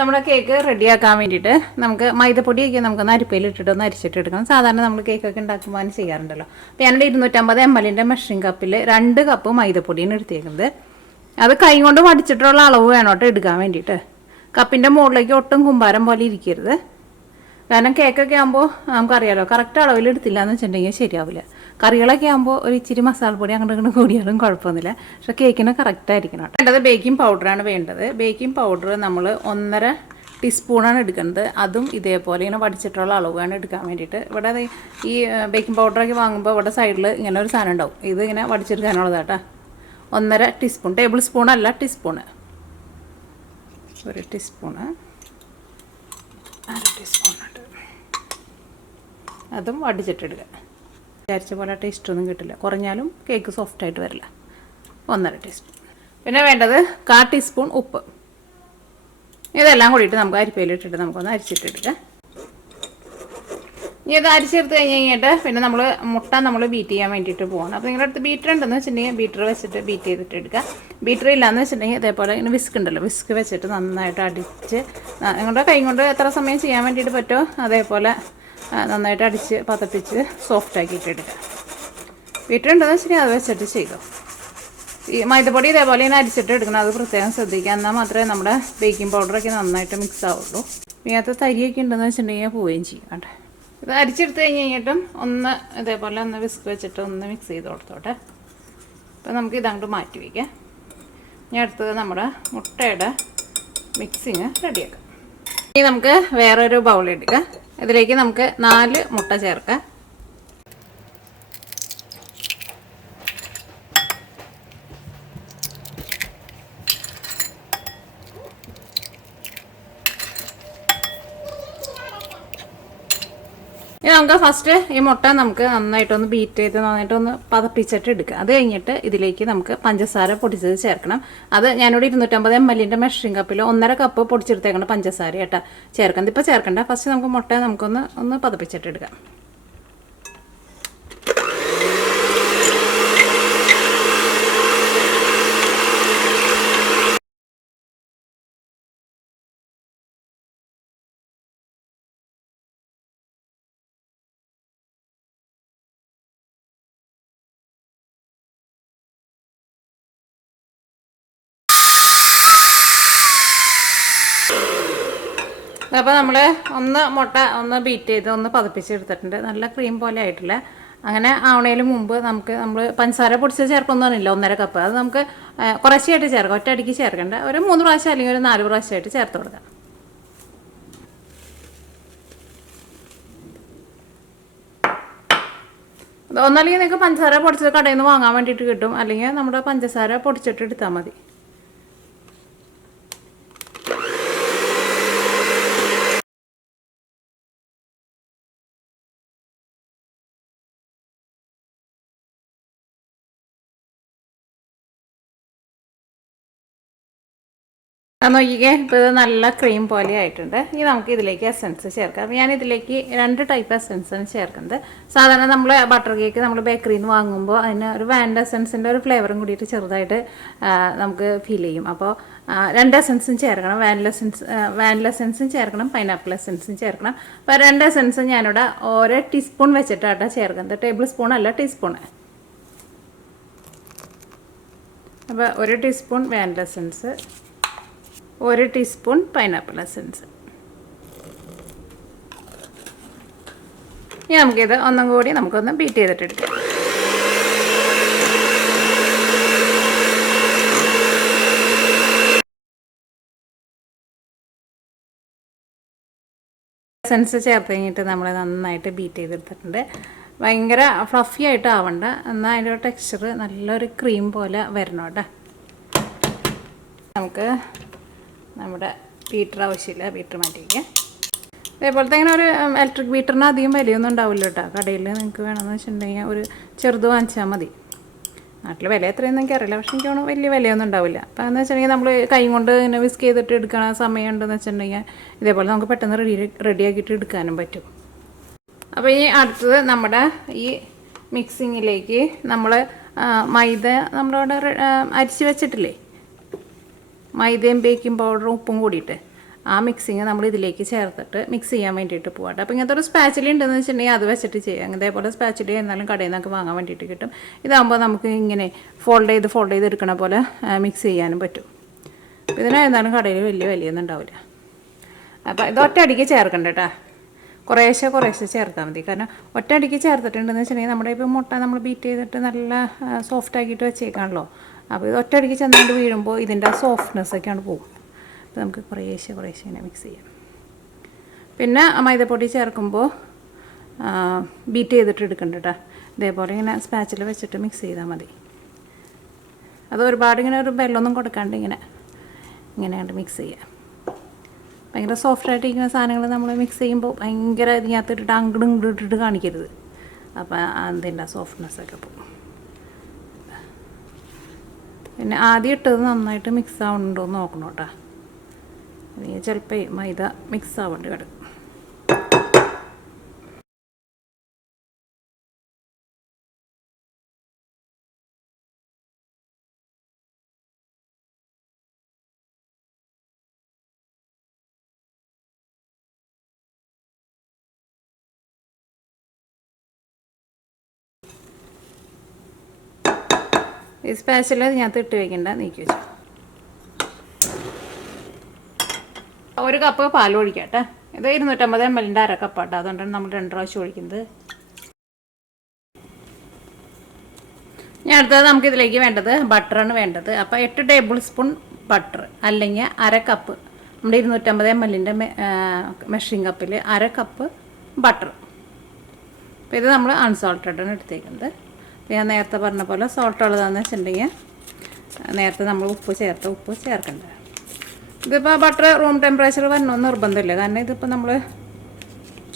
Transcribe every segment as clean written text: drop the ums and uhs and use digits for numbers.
നമ്മുടെ കേക്ക് റെഡിയാക്കാൻ വേണ്ടിയിട്ട് നമുക്ക് മൈദപ്പൊടിയൊക്കെ നമുക്കൊന്ന് അരിപ്പയിൽ ഒന്ന് അരിച്ചിട്ടെടുക്കണം. സാധാരണ നമ്മൾ കേക്കൊക്കെ ഉണ്ടാക്കുമ്പോൾ അതിന് ചെയ്യാറുണ്ടല്ലോ. അപ്പോൾ ഞാനിവിടെ 250 ml മെഷറിംഗ് കപ്പിൽ 2 കപ്പ് മൈദപ്പൊടിയാണ് എടുത്തേക്കുന്നത്. അത് കൈ കൊണ്ട് വടിച്ചിട്ടുള്ള അളവ് വേണം കേട്ടോ എടുക്കാൻ വേണ്ടിയിട്ട്. കപ്പിൻ്റെ മുകളിലേക്ക് ഒട്ടും കുമ്പാരം പോലെ ഇരിക്കരുത്. കാരണം കേക്കൊക്കെ ആകുമ്പോൾ നമുക്കറിയാലോ കറക്റ്റ് അളവിൽ എടുത്തില്ല എന്ന് വെച്ചിട്ടുണ്ടെങ്കിൽ ശരിയാവില്ല. കറികളൊക്കെ ആകുമ്പോൾ ഒരു ഇച്ചിരി മസാലപ്പൊടി അങ്ങോട്ട് ഇങ്ങോട്ട് കൂടിയാലും കുഴപ്പമൊന്നുമില്ല. പക്ഷേ കേക്കിന് കറക്റ്റ് ആയിരിക്കണം കേട്ടോ. വേണ്ടത് ബേക്കിംഗ് പൗഡറാണ് വേണ്ടത്. ബേക്കിംഗ് പൗഡർ നമ്മൾ 1.5 ടീസ്പൂണാണ് എടുക്കുന്നത്. അതും ഇതേപോലെ ഇങ്ങനെ വടിച്ചിട്ടുള്ള അളവാണ് എടുക്കാൻ വേണ്ടിയിട്ട്. ഇവിടെ ഈ ബേക്കിംഗ് പൗഡറൊക്കെ വാങ്ങുമ്പോൾ ഇവിടെ സൈഡിൽ ഇങ്ങനെ ഒരു സാധനം ഉണ്ടാവും. ഇത് ഇങ്ങനെ വടിച്ചെടുക്കാനുള്ളതാണ് കേട്ടോ. 1.5 ടീസ്പൂൺ, ടേബിൾ സ്പൂണല്ല ടീസ്പൂണ്. 1 ടീസ്പൂണ്, 1/2 ടീസ്പൂണുണ്ട്. അതും വടിച്ചിട്ടെടുക്കുക. വിചാരിച്ച പോലെ ടേസ്റ്റൊന്നും കിട്ടില്ല, കുറഞ്ഞാലും കേക്ക് സോഫ്റ്റായിട്ട് വരില്ല. 1.5 ടീസ്പൂൺ. പിന്നെ വേണ്ടത് 1/4 ടീസ്പൂൺ ഉപ്പ്. ഇതെല്ലാം കൂടിയിട്ട് നമുക്ക് അരിപ്പയിലിട്ടിട്ട് നമുക്കൊന്ന് അരിച്ചിട്ടെടുക്കാം. ഇനി ഇത് അരിച്ചെടുത്ത് കഴിഞ്ഞിട്ട് പിന്നെ നമ്മൾ ബീറ്റ് ചെയ്യാൻ വേണ്ടിയിട്ട് പോകണം. അപ്പോൾ നിങ്ങളുടെ അടുത്ത് ബീറ്റർ ഉണ്ടെന്ന് വെച്ചിട്ടുണ്ടെങ്കിൽ ബീറ്റർ വെച്ചിട്ട് ബീറ്റ് ചെയ്തിട്ട് എടുക്കുക. ബീറ്റർ ഇല്ലയെന്ന് വെച്ചിട്ടുണ്ടെങ്കിൽ ഇതേപോലെ ഇങ്ങനെ വിസ്ക് ഉണ്ടല്ലോ, വിസ്ക് വെച്ചിട്ട് നന്നായിട്ട് അടിച്ച് നിങ്ങളുടെ കൈ കൊണ്ട് എത്ര സമയം ചെയ്യാൻ വേണ്ടിയിട്ട് പറ്റുമോ അതേപോലെ നന്നായിട്ട് അടിച്ച് പതപ്പിച്ച് സോഫ്റ്റാക്കിയിട്ട് എടുക്കുക. ബീറ്റർ ഉണ്ടെന്ന് വെച്ചിട്ടുണ്ടെങ്കിൽ അത് വെച്ചിട്ട് ചെയ്തോ. ഈ മൈദപ്പൊടി ഇതേപോലെ ഇങ്ങനെ അരിച്ചിട്ട് എടുക്കണം. അത് പ്രത്യേകം ശ്രദ്ധിക്കുക. എന്നാൽ മാത്രമേ നമ്മുടെ ബേക്കിംഗ് പൗഡറൊക്കെ നന്നായിട്ട് മിക്സ് ആവുള്ളൂ. ഇതിനകത്ത് തരിയൊക്കെ ഉണ്ടെന്ന് വെച്ചിട്ടുണ്ടെങ്കിൽ പോവുകയും ചെയ്യും കേട്ടോ. ഇത് അരിച്ചെടുത്ത് കഴിഞ്ഞിട്ടും ഒന്ന് ഇതേപോലെ ഒന്ന് വിസ്ക് വെച്ചിട്ട് ഒന്ന് മിക്സ് ചെയ്ത് കൊടുത്തോട്ടെ. അപ്പോൾ നമുക്ക് ഇതങ്ങോട്ട് മാറ്റി വയ്ക്കാം. ഇനി അടുത്തത് നമ്മുടെ മുട്ടയുടെ മിക്സിങ് റെഡിയാക്കാം. ഇനി നമുക്ക് വേറൊരു ബൗൾ എടുക്കാം. ഇതിലേക്ക് നമുക്ക് 4 മുട്ട ചേർക്കാം. ഇനി നമുക്ക് ഫസ്റ്റ് ഈ മുട്ട നമുക്ക് നന്നായിട്ടൊന്ന് ബീറ്റ് ചെയ്ത് നന്നായിട്ടൊന്ന് പതപ്പിച്ചിട്ട് എടുക്കുക. അത് കഴിഞ്ഞിട്ട് ഇതിലേക്ക് നമുക്ക് പഞ്ചസാര പൊടിച്ചത് ചേർക്കണം. അത് ഞാനിവിടെ 250 ml മെഷറിംഗ് കപ്പിൽ 1.5 കപ്പ് പൊടിച്ചെടുത്തേക്കണം പഞ്ചസാര കേട്ടോ ചേർക്കുന്നത്. ഇപ്പോൾ ചേർക്കണ്ട. ഫസ്റ്റ് നമുക്ക് മുട്ട നമുക്കൊന്ന് പതപ്പിച്ചിട്ട് എടുക്കാം. അപ്പോൾ നമ്മൾ മുട്ട ബീറ്റ് ചെയ്ത് പതപ്പിച്ചെടുത്തിട്ടുണ്ട്. നല്ല ക്രീം പോലെ ആയിട്ടില്ല. അങ്ങനെ ആവണേലും മുമ്പ് നമ്മൾ പഞ്ചസാര പൊടിച്ച് ചേർക്കൊന്നും പറഞ്ഞില്ല 1.5 കപ്പ്. അത് നമുക്ക് കുറച്ചായിട്ട് ചേർക്കാം, ഒറ്റയടിക്ക് ചേർക്കണ്ട. ഒരു 3 പ്രാവശ്യം അല്ലെങ്കിൽ ഒരു 4 പ്രാവശ്യമായിട്ട് ചേർത്ത് കൊടുക്കാം. ഒന്നല്ലെങ്കിൽ നിങ്ങൾക്ക് പഞ്ചസാര പൊടിച്ചത് കടയിൽ നിന്ന് വാങ്ങാൻ വേണ്ടിയിട്ട് കിട്ടും, അല്ലെങ്കിൽ നമ്മുടെ പഞ്ചസാര പൊടിച്ചിട്ട് എടുത്താൽ മതി. നോക്കിക്കേ, ഇപ്പോൾ ഇത് നല്ല ക്രീം പോലെ ആയിട്ടുണ്ട്. ഇനി നമുക്ക് ഇതിലേക്ക് എസൻസ് ചേർക്കാം. ഞാനിതിലേക്ക് 2 ടൈപ്പ് എസൻസാണ് ചേർക്കുന്നത്. സാധാരണ നമ്മൾ ബട്ടർ കേക്ക് നമ്മൾ ബേക്കറിയിൽ നിന്ന് വാങ്ങുമ്പോൾ അതിന് ഒരു വാനില എസൻസിൻ്റെ ഒരു ഫ്ലേവറും കൂടിയിട്ട് ചെറുതായിട്ട് നമുക്ക് ഫീൽ ചെയ്യും. അപ്പോൾ 2 എസൻസും ചേർക്കണം. വാനില എസൻസും ചേർക്കണം, പൈനാപ്പിൾ എസൻസും ചേർക്കണം. അപ്പോൾ 2 എസൻസും ഞാനിവിടെ 1 ടീസ്പൂൺ വെച്ചിട്ടാണ് ചേർക്കുന്നത്. ടേബിൾ സ്പൂൺ അല്ല, ടീസ്പൂണ്. അപ്പോൾ 1 teaspoon vanilla essence, 1 teaspoon pineapple essence. ഇനി നമുക്കിത് ഒന്നും കൂടി നമുക്കൊന്ന് ബീറ്റ് ചെയ്തിട്ടെടുക്കാം. എസൻസ് ചേർത്ത് കഴിഞ്ഞിട്ട് നമ്മൾ നന്നായിട്ട് ബീറ്റ് ചെയ്തെടുത്തിട്ടുണ്ട്. ഭയങ്കര ഫ്ലഫി ആയിട്ട് ആവണ്ട, എന്നാൽ അതിൻ്റെ ഒരു ടെക്സ്ചർ നല്ലൊരു ക്രീം പോലെ വരണം കേട്ടോ. നമുക്ക് നമ്മുടെ ബീറ്റർ ആവശ്യമില്ല, ബീറ്റർ മാറ്റി വയ്ക്കാം. അതേപോലത്തെ ഇങ്ങനെ ഒരു ഇലക്ട്രിക് ബീറ്ററിന് അധികം വിലയൊന്നും ഉണ്ടാവില്ല കേട്ടോ. കടയിൽ നിങ്ങൾക്ക് വേണമെന്ന് വെച്ചിട്ടുണ്ടെങ്കിൽ ഒരു ചെറുത് വാങ്ങിച്ചാൽ മതി. നാട്ടിൽ വില എത്രയൊന്നും എനിക്കറിയില്ല, പക്ഷേ എനിക്ക് തോന്നുന്നു വലിയ വിലയൊന്നും ഉണ്ടാവില്ല. അപ്പോൾ എന്ന് വെച്ചിട്ടുണ്ടെങ്കിൽ നമ്മൾ കൈ കൊണ്ട് ഇങ്ങനെ വിസ്ക് ചെയ്തിട്ട് എടുക്കണ സമയമുണ്ടെന്ന് വെച്ചിട്ടുണ്ടെങ്കിൽ ഇതേപോലെ നമുക്ക് പെട്ടെന്ന് റെഡിയാക്കിയിട്ട് എടുക്കാനും പറ്റും. അപ്പോൾ ഈ അടുത്തത് നമ്മുടെ ഈ മിക്സിങ്ങിലേക്ക് നമ്മൾ മൈദ നമ്മളവിടെ അരിച്ച് വെച്ചിട്ടില്ലേ, മൈദയും ബേക്കിംഗ് പൗഡറും ഉപ്പും കൂടിയിട്ട് ആ മിക്സിങ് നമ്മൾ ഇതിലേക്ക് ചേർത്തിട്ട് മിക്സ് ചെയ്യാൻ വേണ്ടിയിട്ട് പോകാം. അപ്പോൾ ഇങ്ങനത്തെ ഒരു സ്പാച്ചിലി ഉണ്ടെന്ന് വെച്ചിട്ടുണ്ടെങ്കിൽ അത് വെച്ചിട്ട് ചെയ്യാം. ഇതേപോലെ സ്പാച്ചിലി എന്നാലും കടയിൽ നിന്നൊക്കെ വാങ്ങാൻ വേണ്ടിയിട്ട് കിട്ടും. ഇതാകുമ്പോൾ നമുക്ക് ഇങ്ങനെ ഫോൾഡ് ചെയ്ത് എടുക്കണ പോലെ മിക്സ് ചെയ്യാനും പറ്റും. ഇതിനായിരുന്നാലും കടയിൽ വലിയ വിലയൊന്നും ഉണ്ടാവില്ല. അപ്പോൾ ഇത് ഒറ്റയടിക്ക് ചേർക്കണ്ട കേട്ടോ, കുറേശ്ശെ ചേർത്താൽ മതി. കാരണം ഒറ്റയടിക്ക് ചേർത്തിട്ടുണ്ടെന്ന് വെച്ചിട്ടുണ്ടെങ്കിൽ നമ്മുടെ ഇപ്പോൾ മുട്ട നമ്മൾ ബീറ്റ് ചെയ്തിട്ട് നല്ല സോഫ്റ്റ് ആക്കിയിട്ട് വെച്ചേക്കാണല്ലോ. അപ്പോൾ ഇത് ഒറ്റയടിക്ക് ചെന്നുകൊണ്ട് വീഴുമ്പോൾ ഇതിൻ്റെ സോഫ്റ്റ്നെസ്സൊക്കെയാണ് പോകും. അപ്പോൾ നമുക്ക് കുറേശ്ശെ ഇങ്ങനെ മിക്സ് ചെയ്യാം. പിന്നെ മൈദപ്പൊടി ചേർക്കുമ്പോൾ ബീറ്റ് ചെയ്തിട്ട് എടുക്കണ്ട കേട്ടോ. ഇതേപോലെ ഇങ്ങനെ സ്പാച്ചിൽ വെച്ചിട്ട് മിക്സ് ചെയ്താൽ മതി. അത് ഒരുപാട് ഇങ്ങനെ ഒരു ബെല്ലൊന്നും കൊടുക്കാണ്ട് ഇങ്ങനെയാണ്ട് മിക്സ് ചെയ്യുക. ഭയങ്കര സോഫ്റ്റായിട്ടിരിക്കുന്ന സാധനങ്ങൾ നമ്മൾ മിക്സ് ചെയ്യുമ്പോൾ ഭയങ്കര ഇതിനകത്തിട്ടിട്ട് അങ്ങോട്ടും ഇട്ടിട്ട് കാണിക്കരുത്. അപ്പോൾ അതിൻ്റെ സോഫ്റ്റ്നെസ്സൊക്കെ പോകും. പിന്നെ ആദ്യം ഇട്ടത് നന്നായിട്ട് മിക്സ് ആവുന്നുണ്ടോ എന്ന് നോക്കണം കേട്ടോ. അല്ലെങ്കിൽ ചിലപ്പോൾ മൈദ മിക്സ് ആവേണ്ടി കിടക്കും. ഈ സ്പാച്ചിൽ ഇതിനകത്ത് ഇട്ട് വയ്ക്കണ്ട, നീക്കി വെച്ചു. 1 കപ്പ് പാൽ ഒഴിക്കാം കേട്ടോ. ഇത് 250 ml അര കപ്പാട്ടോ. അതുകൊണ്ടാണ് നമ്മൾ 2 പ്രാവശ്യം ഒഴിക്കുന്നത്. ഇനി അടുത്തത് നമുക്കിതിലേക്ക് വേണ്ടത് ബട്ടറാണ് വേണ്ടത്. അപ്പോൾ 8 ടേബിൾ സ്പൂൺ ബട്ടർ, അല്ലെങ്കിൽ അര കപ്പ് നമ്മുടെ 250 ml മെഷറിംഗ് കപ്പിൽ അര കപ്പ് ബട്ടർ. അപ്പോൾ ഇത് നമ്മൾ അൺസോൾട്ടഡാണ് എടുത്തേക്കുന്നത്. ഞാൻ നേരത്തെ പറഞ്ഞ പോലെ സോൾട്ട് ഉള്ളതാണെന്ന് വെച്ചിട്ടുണ്ടെങ്കിൽ നേരത്തെ നമ്മൾ ഉപ്പ് ചേർക്കേണ്ടത്. ഇതിപ്പോൾ ബട്ടർ റൂം ടെമ്പറേച്ചർ വരണമെന്ന് നിർബന്ധമില്ല. കാരണം ഇതിപ്പോൾ നമ്മൾ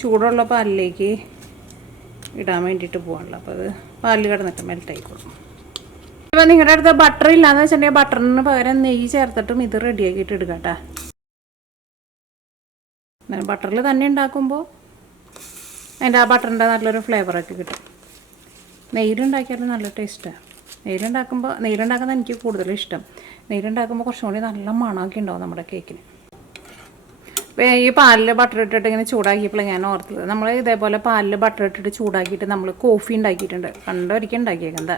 ചൂടുള്ള പാലിലേക്ക് ഇടാൻ വേണ്ടിയിട്ട് പോകാണല്ലോ. അപ്പോൾ അത് പാലിൽ കിടന്നിട്ട് മെൽറ്റായിക്കോളും. ഇപ്പോൾ നിങ്ങളുടെ അടുത്ത് ബട്ടർ ഇല്ലയെന്ന് വെച്ചിട്ടുണ്ടെങ്കിൽ ബട്ടറിന് പകരം നെയ്യ് ചേർത്തിട്ടും ഇത് റെഡിയാക്കിയിട്ട് എടുക്കാം കേട്ടോ. ബട്ടറിൽ തന്നെ ഉണ്ടാക്കുമ്പോൾ അതിൻ്റെ ആ ബട്ടറിൻ്റെ നല്ലൊരു ഫ്ലേവറൊക്കെ കിട്ടും. നെയ്യിലുണ്ടാക്കിയാലും നല്ല ടേസ്റ്റാണ്. നെയ്യിലുണ്ടാക്കുന്നത് എനിക്ക് കൂടുതലും ഇഷ്ടം. നെയ്യിലുണ്ടാക്കുമ്പോൾ കുറച്ചും കൂടി നല്ല മണമൊക്കെ ഉണ്ടാവും നമ്മുടെ കേക്കിന്. അപ്പോൾ ഈ പാലിൽ ബട്ടർ ഇട്ടിട്ട് ഇങ്ങനെ ചൂടാക്കിയപ്പോൾ ഞാൻ ഓർത്തത്, നമ്മൾ ഇതേപോലെ പാലിൽ ബട്ടർ ഇട്ടിട്ട് ചൂടാക്കിയിട്ട് നമ്മൾ കോഫി ഉണ്ടാക്കിയിട്ടുണ്ട്. പണ്ടൊരിക്കൽ ഉണ്ടാക്കിയേക്കുന്നത്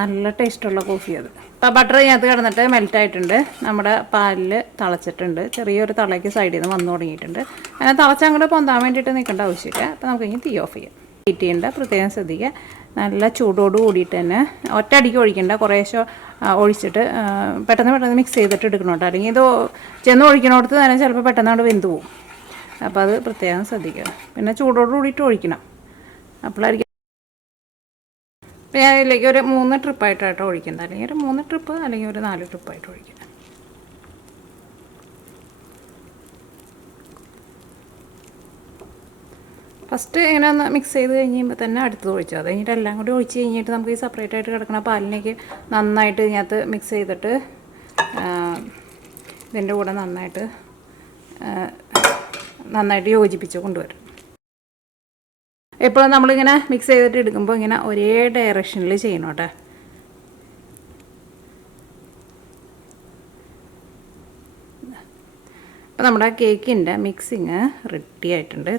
നല്ല ടേസ്റ്റുള്ള കോഫി അത്. അപ്പോൾ ബട്ടർ ഇതിനകത്ത് കിടന്നിട്ട് മെൽറ്റായിട്ടുണ്ട്. നമ്മുടെ പാലിൽ തിളച്ചിട്ടുണ്ട്. ചെറിയൊരു തിളയ്ക്ക് സൈഡിൽ നിന്ന് വന്നു തുടങ്ങിയിട്ടുണ്ട്. അങ്ങനെ തിളച്ചങ്ങോട്ട് പൊന്താൻ വേണ്ടിയിട്ട് നിൽക്കേണ്ട ആവശ്യമില്ല. അപ്പോൾ നമുക്കിനി തീ ഓഫ് ചെയ്യാം. ഹീറ്റ് ചെയ്യേണ്ട, പ്രത്യേകം ശ്രദ്ധിക്കുക. നല്ല ചൂടോട് കൂടിയിട്ട് തന്നെ ഒറ്റയടിക്ക് ഒഴിക്കേണ്ട, കുറേശ്ശെ ഒഴിച്ചിട്ട് പെട്ടെന്ന് മിക്സ് ചെയ്തിട്ട് എടുക്കണം കേട്ടോ. അല്ലെങ്കിൽ ഇത് ചെന്ന് ഒഴിക്കണോടത്ത് തന്നെ ചിലപ്പോൾ പെട്ടെന്ന് അവിടെ വെന്ത് പോകും. അപ്പോൾ അത് പ്രത്യേകം ശ്രദ്ധിക്കുക. പിന്നെ ചൂടോട് കൂടിയിട്ട് ഒഴിക്കണം. അപ്പോഴായിരിക്കും. അപ്പോൾ ഞാൻ ഇതിലേക്ക് ഒരു 3 ട്രിപ്പായിട്ടാട്ടോ ഒഴിക്കുന്നത്. അല്ലെങ്കിൽ ഒരു 3 ട്രിപ്പ്, അല്ലെങ്കിൽ ഒരു 4 ട്രിപ്പായിട്ട് ഒഴിക്കണം. ഫസ്റ്റ് ഇങ്ങനെ ഒന്ന് മിക്സ് ചെയ്ത് കഴിയുമ്പോൾ തന്നെ അടുത്തത് ഒഴിച്ചാൽ അത് കഴിഞ്ഞിട്ട് എല്ലാം കൂടി ഒഴിച്ച് കഴിഞ്ഞിട്ട് നമുക്ക് ഈ സെപ്പറേറ്റ് ആയിട്ട് കിടക്കുന്ന പാലിലേക്ക് നന്നായിട്ട് ഇതിനകത്ത് മിക്സ് ചെയ്തിട്ട് ഇതിൻ്റെ കൂടെ നന്നായിട്ട് യോജിപ്പിച്ച് കൊണ്ടുവരും. എപ്പോഴും നമ്മളിങ്ങനെ മിക്സ് ചെയ്തിട്ട് എടുക്കുമ്പോൾ ഇങ്ങനെ ഒരേ ഡയറക്ഷനിൽ ചെയ്യണം കേട്ടോ. അപ്പോൾ നമ്മുടെ കേക്കിൻ്റെ മിക്സിങ് റെഡി ആയിട്ടുണ്ട്.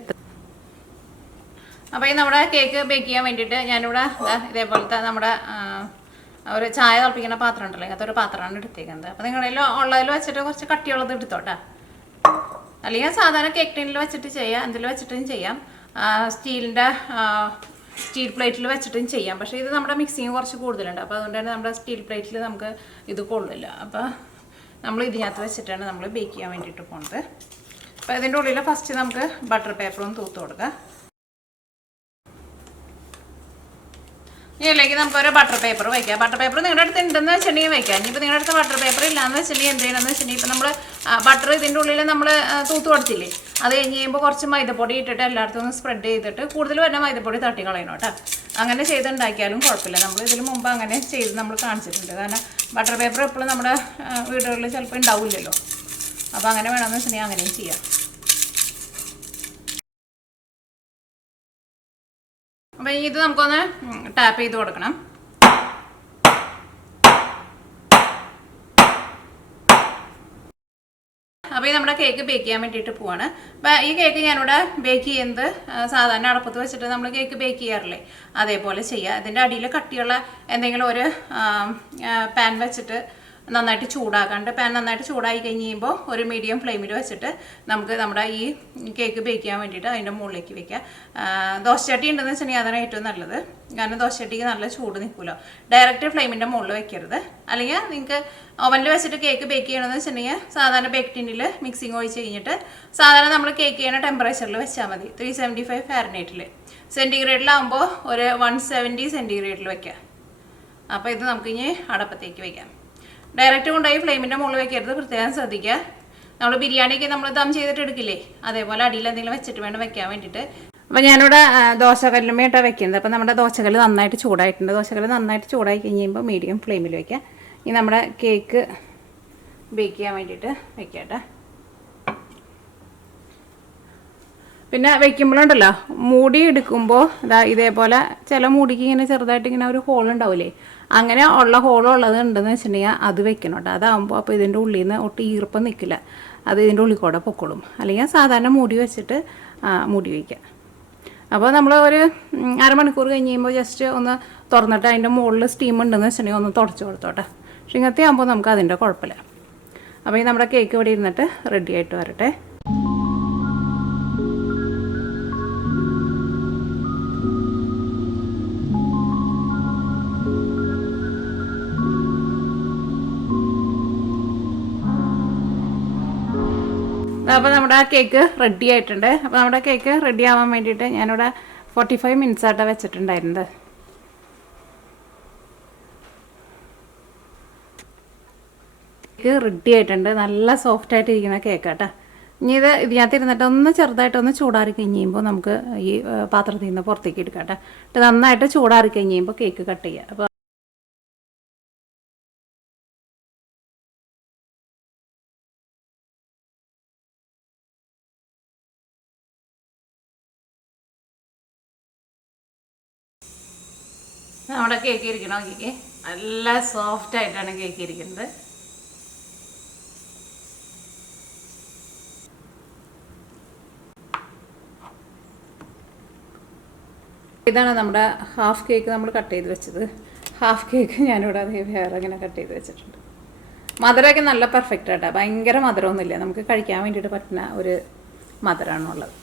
അപ്പോൾ ഈ നമ്മുടെ കേക്ക് ബേക്ക് ചെയ്യാൻ വേണ്ടിയിട്ട് ഞാനിവിടെ ഇതേപോലത്തെ നമ്മുടെ ഒരു ചായ തിളപ്പിക്കുന്ന പാത്രം ഉണ്ടല്ലോ, അങ്ങനത്തെ ഒരു പാത്രമാണ് എടുത്തേക്കുന്നത്. അപ്പോൾ നിങ്ങളുടെ ഉള്ളതിൽ വെച്ചിട്ട് കുറച്ച് കട്ടിയുള്ളത് എടുത്തോട്ടെ. അല്ലെങ്കിൽ സാധാരണ കേക്ക് ടീനിൽ വെച്ചിട്ട് ചെയ്യാം, എന്തിൽ വെച്ചിട്ടും ചെയ്യാം. സ്റ്റീൽ പ്ലേറ്റിൽ വെച്ചിട്ടും ചെയ്യാം. പക്ഷേ ഇത് നമ്മുടെ മിക്സിങ് കുറച്ച് കൂടുതലുണ്ട്. അപ്പോൾ അതുകൊണ്ട് തന്നെ നമ്മുടെ സ്റ്റീൽ പ്ലേറ്റിൽ നമുക്ക് ഇത് കൊള്ളില്ല. അപ്പോൾ നമ്മൾ ഇതിനകത്ത് വെച്ചിട്ടാണ് നമ്മൾ ബേക്ക് ചെയ്യാൻ വേണ്ടിയിട്ട് പോകുന്നത്. അപ്പോൾ ഇതിൻ്റെ ഉള്ളിൽ ഫസ്റ്റ് നമുക്ക് ബട്ടർ പേപ്പറൊന്ന് തൂത്ത് കൊടുക്കാം. ഇതിലേക്ക് നമുക്കൊരു ബട്ടർ പേപ്പർ വയ്ക്കാം. ബട്ടർ പേപ്പർ നിങ്ങളുടെ അടുത്ത് ഉണ്ടെന്ന് വെച്ചിട്ടുണ്ടെങ്കിൽ വയ്ക്കാം. ഇനിയിപ്പോൾ നിങ്ങളുടെ അടുത്ത് ബട്ടർ പേപ്പർ ഇല്ലയെന്ന് വെച്ചിട്ടുണ്ടെങ്കിൽ എന്ത് ചെയ്യണമെന്ന് വെച്ചിട്ടുണ്ടെങ്കിൽ ഇപ്പോൾ നമ്മൾ ബട്ടർ ഇതിൻ്റെ ഉള്ളിൽ നമ്മൾ തൂത്ത് കൊടുത്തില്ലേ, അത് കഴിഞ്ഞ് കഴിയുമ്പോൾ കുറച്ച് മൈദപ്പൊടി ഇട്ടിട്ട് എല്ലായിടത്തും ഒന്ന് സ്പ്രെഡ് ചെയ്തിട്ട് കൂടുതൽ വരുന്ന മൈദപ്പൊടി തട്ടി കളയണം കേട്ടോ. അങ്ങനെ ചെയ്തുണ്ടാക്കിയാലും കുഴപ്പമില്ല. നമ്മൾ ഇതിന് മുമ്പ് അങ്ങനെ ചെയ്ത് നമ്മൾ കാണിച്ചിട്ടുണ്ട്. കാരണം ബട്ടർ പേപ്പർ എപ്പോഴും നമ്മുടെ വീടുകളിൽ ചിലപ്പോൾ ഉണ്ടാവില്ലല്ലോ. അപ്പോൾ അങ്ങനെ വേണമെന്ന് വെച്ചിട്ടുണ്ടെങ്കിൽ അങ്ങനെയും ചെയ്യാം. അപ്പോൾ ഇത് നമുക്കൊന്ന് ടാപ്പ് ചെയ്ത് കൊടുക്കണം. അപ്പോൾ അപ്പോൾ ഈ നമ്മുടെ കേക്ക് ബേക്ക് ചെയ്യാൻ വേണ്ടിയിട്ട് പോവാണ്. അപ്പോൾ ഈ കേക്ക് ഞാനിവിടെ ബേക്ക് ചെയ്യുന്നത് സാധാരണ അടപ്പത്ത് വെച്ചിട്ട് നമ്മൾ കേക്ക് ബേക്ക് ചെയ്യാറില്ലേ, അതേപോലെ ചെയ്യുക. അതിൻ്റെ അടിയിൽ കട്ടിയുള്ള എന്തെങ്കിലും ഒരു പാൻ വെച്ചിട്ട് നന്നായിട്ട് ചൂടാക്കാണ്ട്, പാൻ നന്നായിട്ട് ചൂടായി കഴിഞ്ഞ് കഴിയുമ്പോൾ ഒരു മീഡിയം ഫ്ലെയിമിൽ വെച്ചിട്ട് നമുക്ക് നമ്മുടെ ഈ കേക്ക് ബേക്ക് ചെയ്യാൻ വേണ്ടിയിട്ട് അതിൻ്റെ മുകളിലേക്ക് വെക്കുക. ദോശച്ചട്ടി ഉണ്ടെന്ന് വെച്ചിട്ടുണ്ടെങ്കിൽ അതാണ് ഏറ്റവും നല്ലത്. കാരണം ദോശച്ചട്ടിക്ക് നല്ല ചൂട് നിൽക്കുമല്ലോ. ഡയറക്റ്റ് ഫ്ലെയിമിൻ്റെ മുകളിൽ വെക്കരുത്. അല്ലെങ്കിൽ നിങ്ങൾക്ക് ഓവനിൽ വെച്ചിട്ട് കേക്ക് ബേക്ക് ചെയ്യണമെന്ന് വെച്ചിട്ടുണ്ടെങ്കിൽ സാധാരണ ബേക്ക് ടിന്നിൽ മിക്സിങ് ഒഴിച്ച് കഴിഞ്ഞിട്ട് സാധാരണ നമ്മൾ കേക്ക് ചെയ്യുന്ന ടെമ്പറേച്ചറിൽ വെച്ചാൽ മതി. 375 ഫാരനൈറ്റിൽ. സെൻറ്റിഗ്രേഡിലാകുമ്പോൾ ഒരു 170 സെൻറ്റിഗ്രേഡിൽ വയ്ക്കുക. അപ്പോൾ ഇത് നമുക്കിനി അടപ്പത്തേക്ക് വയ്ക്കാം. ഡയറക്റ്റ് കൊണ്ടുപോയി ഫ്ലെയിമിൻ്റെ മുകളിൽ വെക്കരുത്, പ്രത്യേകം ശ്രദ്ധിക്കുക. നമ്മൾ ബിരിയാണിക്ക് നമ്മൾ ദം ചെയ്തിട്ട് എടുക്കില്ലേ, അതേപോലെ അടിയിൽ എന്തെങ്കിലും വെച്ചിട്ട് വേണം വെക്കാൻ വേണ്ടിയിട്ട്. അപ്പോൾ ഞാനിവിടെ ദോശക്കല്ലുമേട്ടാണ് വെക്കുന്നത്. അപ്പോൾ നമ്മുടെ ദോശക്കല്ല് നന്നായിട്ട് ചൂടായിട്ടുണ്ട്. ദോശക്കല്ല് നന്നായിട്ട് ചൂടായി കഴിയുമ്പോൾ മീഡിയം ഫ്ലെയിമിൽ വയ്ക്കുക. ഇനി നമ്മുടെ കേക്ക് ബേക്ക് ചെയ്യാൻ വേണ്ടിയിട്ട് വെക്കട്ടെ. പിന്നെ വെക്കുമ്പോഴുണ്ടല്ലോ, മൂടി എടുക്കുമ്പോൾ ഇതേപോലെ ചില മൂടിക്ക് ഇങ്ങനെ ചെറുതായിട്ട് ഇങ്ങനെ ഒരു ഹോൾ ഉണ്ടാവില്ലേ, അങ്ങനെ ഉള്ള ഹോളുള്ളത് ഉണ്ടെന്ന് വെച്ചിട്ടുണ്ടെങ്കിൽ അത് വെക്കണം കേട്ടോ. അതാകുമ്പോൾ അപ്പോൾ ഇതിൻ്റെ ഉള്ളിൽ നിന്ന് ഒട്ടും ഈർപ്പം നിൽക്കില്ല, അത് ഇതിൻ്റെ ഉള്ളിൽ കൂടെ പൊക്കോളും. അല്ലെങ്കിൽ സാധാരണ മൂടി വെച്ചിട്ട് മൂടി വയ്ക്കുക. അപ്പോൾ നമ്മൾ ഒരു അരമണിക്കൂർ കഴിഞ്ഞ് കഴിയുമ്പോൾ ജസ്റ്റ് ഒന്ന് തുറന്നിട്ട് അതിൻ്റെ മുകളിൽ സ്റ്റീം ഉണ്ടെന്ന് വെച്ചിട്ടുണ്ടെങ്കിൽ ഒന്ന് തുടച്ച് കൊടുത്തോട്ടെ. പക്ഷേ ഇങ്ങനത്തെ ആകുമ്പോൾ നമുക്ക് അതിൻ്റെ കുഴപ്പമില്ല. അപ്പോൾ ഈ നമ്മുടെ കേക്ക് ഇവിടെ ഇരുന്നിട്ട് റെഡി ആയിട്ട് വരട്ടെ. അപ്പോൾ നമ്മുടെ കേക്ക് റെഡി ആയിട്ടുണ്ട്. അപ്പോൾ നമ്മുടെ കേക്ക് റെഡി ആവാൻ വേണ്ടിയിട്ട് ഞാനിവിടെ 45 മിനിറ്റ്സ് ആയിട്ടാണ് വെച്ചിട്ടുണ്ടായിരുന്നത്. കേക്ക് റെഡി ആയിട്ടുണ്ട്. നല്ല സോഫ്റ്റായിട്ട് ഇരിക്കുന്ന കേക്കാട്ടോ. ഇനി ഇതിനകത്ത് ഇരുന്നിട്ട് ഒന്ന് ചെറുതായിട്ടൊന്ന് ചൂടാറി കഴിഞ്ഞ് കഴിയുമ്പോൾ നമുക്ക് ഈ പാത്രത്തിൽ നിന്ന് പുറത്തേക്ക് എടുക്കാം കേട്ടോ. എന്നിട്ട് നന്നായിട്ട് ചൂടാറി കഴിഞ്ഞ് കഴിയുമ്പോൾ കേക്ക് കട്ട് ചെയ്യുക. അപ്പോൾ നമ്മുടെ കേക്ക് ഇരിക്കണം. കേക്ക് നല്ല സോഫ്റ്റ് ആയിട്ടാണ് കേക്ക് ഇരിക്കുന്നത്. ഇതാണ് നമ്മുടെ ഹാഫ് കേക്ക് നമ്മൾ കട്ട് ചെയ്ത് വെച്ചത്. ഹാഫ് കേക്ക് ഞാനിവിടെ അതേ വേറെ ഇങ്ങനെ കട്ട് ചെയ്ത് വെച്ചിട്ടുണ്ട്. മധുരമൊക്കെ നല്ല പെർഫെക്റ്റ് ആയിട്ടാണ്, ഭയങ്കര മധുരമൊന്നുമില്ല, നമുക്ക് കഴിക്കാൻ വേണ്ടിയിട്ട് പറ്റുന്ന ഒരു മധുരമാണുള്ളത്.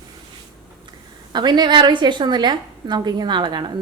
അപ്പോൾ ഇനി വേറെ വിശേഷമൊന്നുമില്ല, നമുക്കിനി നാളെ കാണാം.